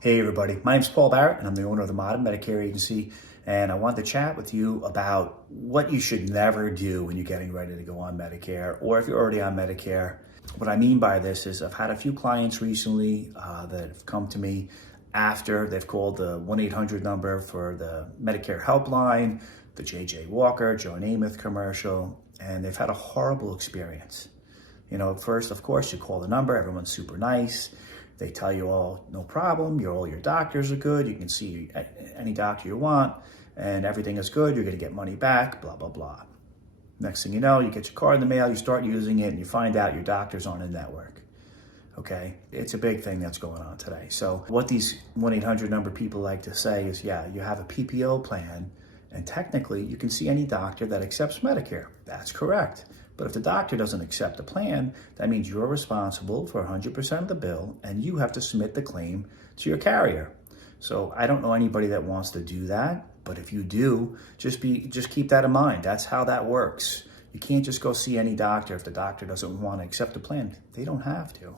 Hey everybody, my name's Paul Barrett and I'm the owner of the Modern Medicare Agency, and I wanted to chat with you about what you should never do when you're getting ready to go on Medicare, or if you're already on Medicare. What I mean by this is I've had a few clients recently that have come to me after they've called the 1-800 number for the Medicare helpline, the JJ Walker, Joe Namath commercial, and they've had a horrible experience. You know, first, of course, you call the number, everyone's super nice. They tell you all, no problem, all your doctors are good, you can see any doctor you want, and everything is good, you're gonna get money back, blah, blah, blah. Next thing you know, you get your card in the mail, you start using it, and you find out your doctors aren't in network, okay? It's a big thing that's going on today. So what these 1-800 number people like to say is, yeah, you have a PPO plan, and technically you can see any doctor that accepts Medicare. That's correct. But if the doctor doesn't accept the plan, that means you're responsible for 100% of the bill and you have to submit the claim to your carrier. So I don't know anybody that wants to do that, but if you do, just keep that in mind. That's how that works. You can't just go see any doctor if the doctor doesn't want to accept the plan. They don't have to,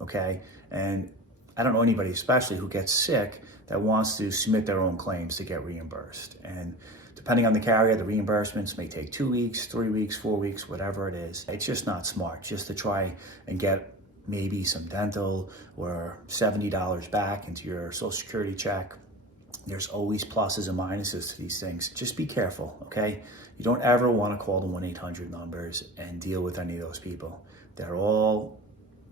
okay? And I don't know anybody, especially who gets sick, that wants to submit their own claims to get reimbursed. And depending on the carrier, the reimbursements may take 2 weeks, 3 weeks, 4 weeks, whatever it is. It's just not smart just to try and get maybe some dental or $70 back into your Social Security check. There's always pluses and minuses to these things. Just be careful, okay? You don't ever want to call the 1-800 numbers and deal with any of those people. They're all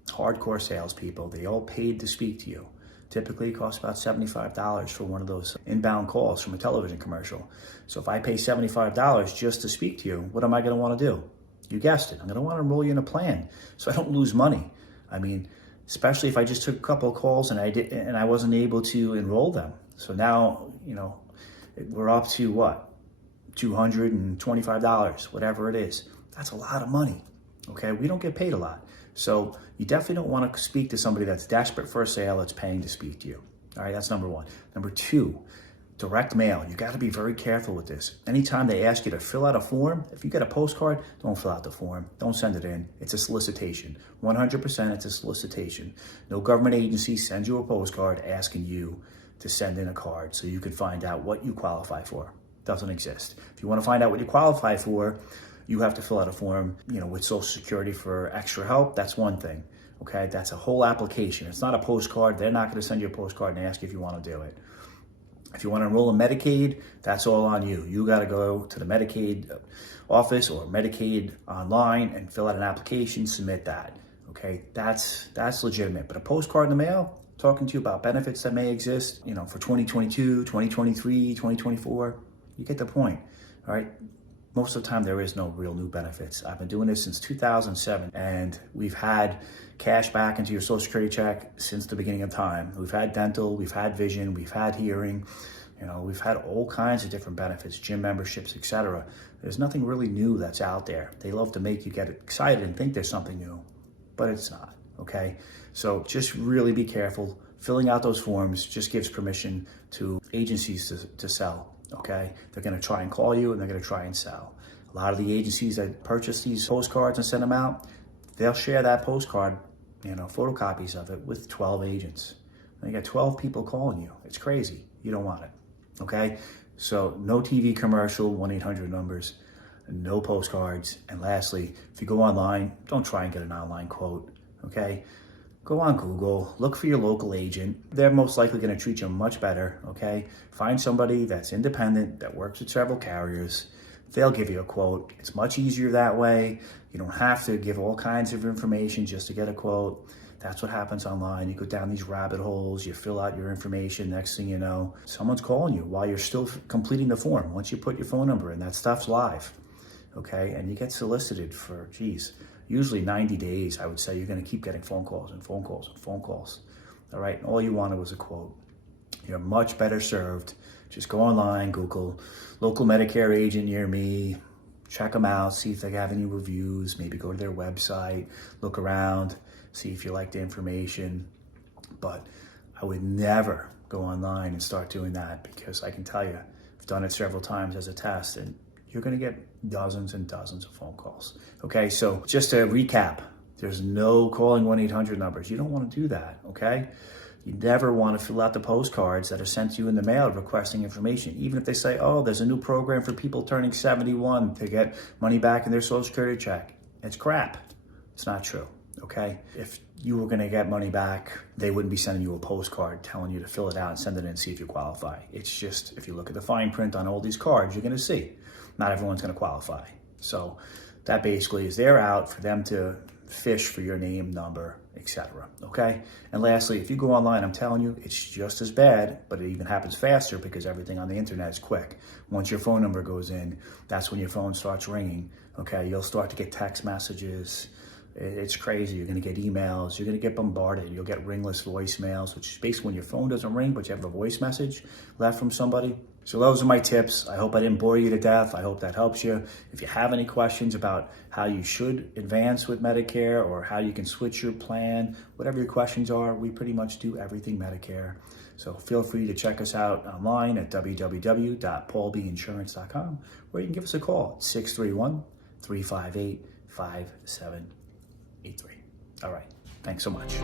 hardcore salespeople. They all paid to speak to you. Typically it costs about $75 for one of those inbound calls from a television commercial. So if I pay $75 just to speak to you, what am I going to want to do? You guessed it. I'm going to want to enroll you in a plan so I don't lose money. I mean, especially if I just took a couple of calls and I wasn't able to enroll them. So now, you know, we're up to what? $225, whatever it is. That's a lot of money. Okay, we don't get paid a lot. So you definitely don't want to speak to somebody that's desperate for a sale that's paying to speak to you. All right, that's number one. Number two, direct mail. You got to be very careful with this. Anytime they ask you to fill out a form, if you get a postcard, don't fill out the form. Don't send it in. It's a solicitation. 100% it's a solicitation. No government agency sends you a postcard asking you to send in a card so you can find out what you qualify for. Doesn't exist. If you want to find out what you qualify for, you have to fill out a form, you know, with Social Security for extra help. That's one thing, okay? That's a whole application. It's not a postcard. They're not going to send you a postcard and ask you if you want to do it. If you want to enroll in Medicaid, that's all on you. You got to go to the Medicaid office or Medicaid online and fill out an application, submit that, okay? That's legitimate. But a postcard in the mail, talking to you about benefits that may exist, you know, for 2022, 2023, 2024, you get the point, all right? Most of the time, there is no real new benefits. I've been doing this since 2007, and we've had cash back into your Social Security check since the beginning of time. We've had dental, we've had vision, we've had hearing, you know, we've had all kinds of different benefits, gym memberships, etc. There's nothing really new that's out there. They love to make you get excited and think there's something new, but it's not, okay? So just really be careful. Filling out those forms just gives permission to agencies to sell. Okay, they're going to try and call you and they're going to try and sell. A lot of the agencies that purchase these postcards and send them out, they'll share that postcard, you know, photocopies of it with 12 agents. And you got 12 people calling you. It's crazy. You don't want it. Okay, so no TV commercial, 1-800 numbers, no postcards. And lastly, if you go online, don't try and get an online quote. Okay. Go on Google, look for your local agent. They're most likely going to treat you much better, okay? Find somebody that's independent, that works with several carriers. They'll give you a quote. It's much easier that way. You don't have to give all kinds of information just to get a quote. That's what happens online. You go down these rabbit holes, you fill out your information. Next thing you know, someone's calling you while you're still completing the form. Once you put your phone number in, that stuff's live, okay? And you get solicited for, usually 90 days, I would say. You're going to keep getting phone calls and phone calls and phone calls. All right, and all you wanted was a quote. You're much better served. Just go online, Google local Medicare agent near me, check them out, see if they have any reviews, maybe go to their website, look around, see if you like the information. But I would never go online and start doing that, because I can tell you, I've done it several times as a test, and you're going to get dozens and dozens of phone calls. Okay, so just to recap, there's no calling 1-800 numbers. You don't want to do that, okay? You never want to fill out the postcards that are sent to you in the mail requesting information. Even if they say, oh, there's a new program for people turning 71 to get money back in their Social Security check. It's crap. It's not true, okay? If you were going to get money back, they wouldn't be sending you a postcard telling you to fill it out and send it in and see if you qualify. It's just, if you look at the fine print on all these cards, you're going to see not everyone's going to qualify. So that basically is they're out for them to fish for your name, number, etc. Okay? And lastly, if you go online, I'm telling you, it's just as bad, but it even happens faster because everything on the internet is quick. Once your phone number goes in, that's when your phone starts ringing. Okay? You'll start to get text messages. It's crazy. You're going to get emails. You're going to get bombarded. You'll get ringless voicemails, which is basically when your phone doesn't ring, but you have a voice message left from somebody. So those are my tips. I hope I didn't bore you to death. I hope that helps you. If you have any questions about how you should advance with Medicare or how you can switch your plan, whatever your questions are, we pretty much do everything Medicare. So feel free to check us out online at www.paulbinsurance.com, or you can give us a call at 631-358-5783. All right. Thanks so much.